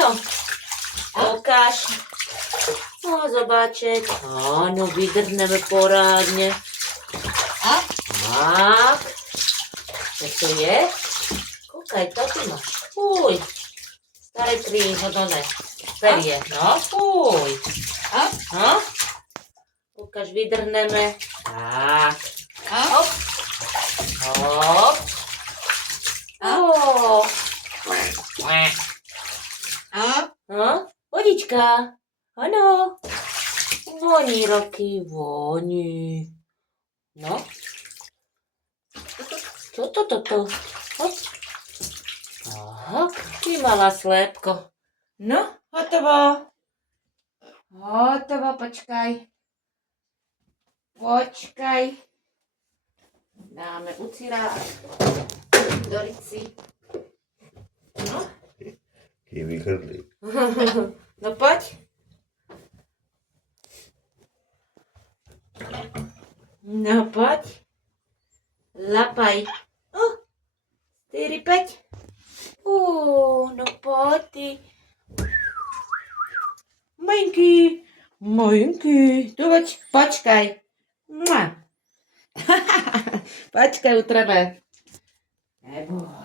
Áno. Ukáž. No, zobáček. Áno, vydrhneme porádne. Tak. Čo to je? Kúkaj, to ty máš. Fuj. Staré krížo, no ne. Perie, no, fuj. No. Ukáž, vydrhneme. Tak. Hop. Hop. Oh. Vodička. Áno. Voní, Roky, voní. No. Čo toto? Hop. Tak, ty malá slepko. No, hotovo. Hotovo, počkaj. Počkaj. Dáme ucirák. Dorici. No. Kým vychrli. No poď. No poď. Lapaj. 4, 5. No poď ty. Majinky. Tu počkaj. Počkaj, utrebe. Neboj.